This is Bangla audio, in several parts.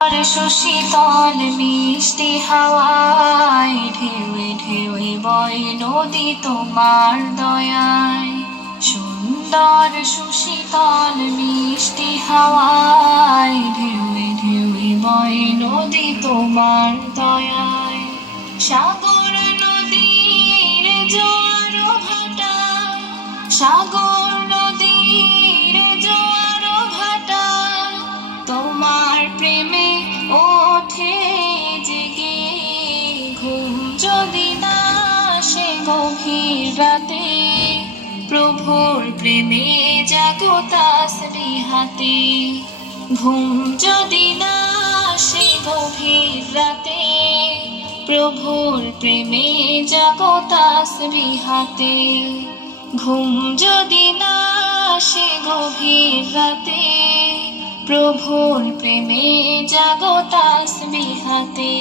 আর সুশীতল মিষ্টি হাওয়ায় ঢেউে ঢেউে বয় নদী তোমার দয়ায়। সুন্দর সুশীতল মিষ্টি হাওয়ায় ঢেউে ঢেউে বয় নদী তোমার দয়ায়। সাগর নদীর জোয়ার ভাটা, সাগর নদীর জোয়ার ভাটা, তোমার প্রেমে ওঠে জেগে। ঘুম যদি না আসে গভীর রাতে, প্রভুর প্রেমে জাগো তাসবিহাতে। ঘুম যদি না আসে গভীর রাতে, প্রভুর প্রেমে জাগো তাসবিহাতে। ঘুম যদি না আসে গভীর রাতে, প্রভুর প্রেমে জাগো তাসবিহাতে।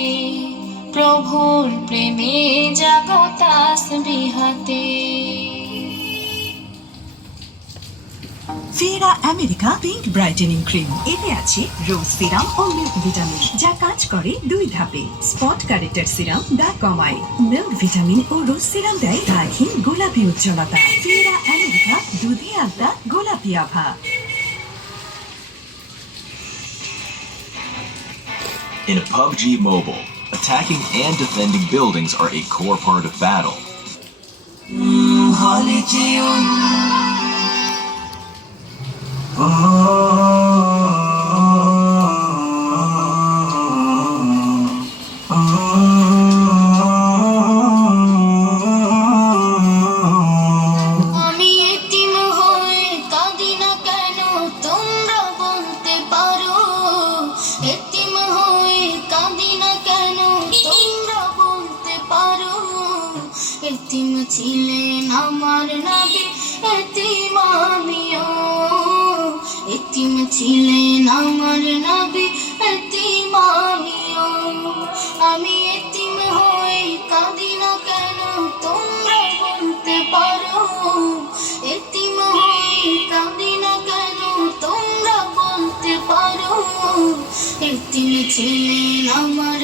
প্রভুর প্রেমে জাগো তাসবিহাতে। ফেরা আমেরিকা পিঙ্ক ব্রাইটেনিং ক্রিম, এতে আছে রোজ সিরাম ও মিল্ক ভিটামিন, যা কাজ করে 2 ধাপে। স্পট কারেক্টর সিরাম দাগ কমায়, মিল্ক ভিটামিন ও রোজ সিরাম দেয় দাগহীন গোলাপি উজ্জ্বলতা। ফেরা আমেরিকা, দুধে আলতা গোলাপি আভা। In PUBG Mobile, attacking and defending buildings are a core part of battle. আমি এতিম হয়ে কাঁদি না কেন, তোমরা বলতে পারো। এতিম হয়ে কাঁদি না কেন, তোমরা বলতে পারো। এতিম ছিলেন আমার নবী, এতিম আমিও। এতিম ছিলেন আমার নবী, এতিম আমিও। আমি এতিম হয়ে কাঁদি না কেন, তোমরা বলতে পারো। এতিম হয়ে কাঁদি না কেন, তোমরা বলতে পারো। এতিম ছিলেন আমার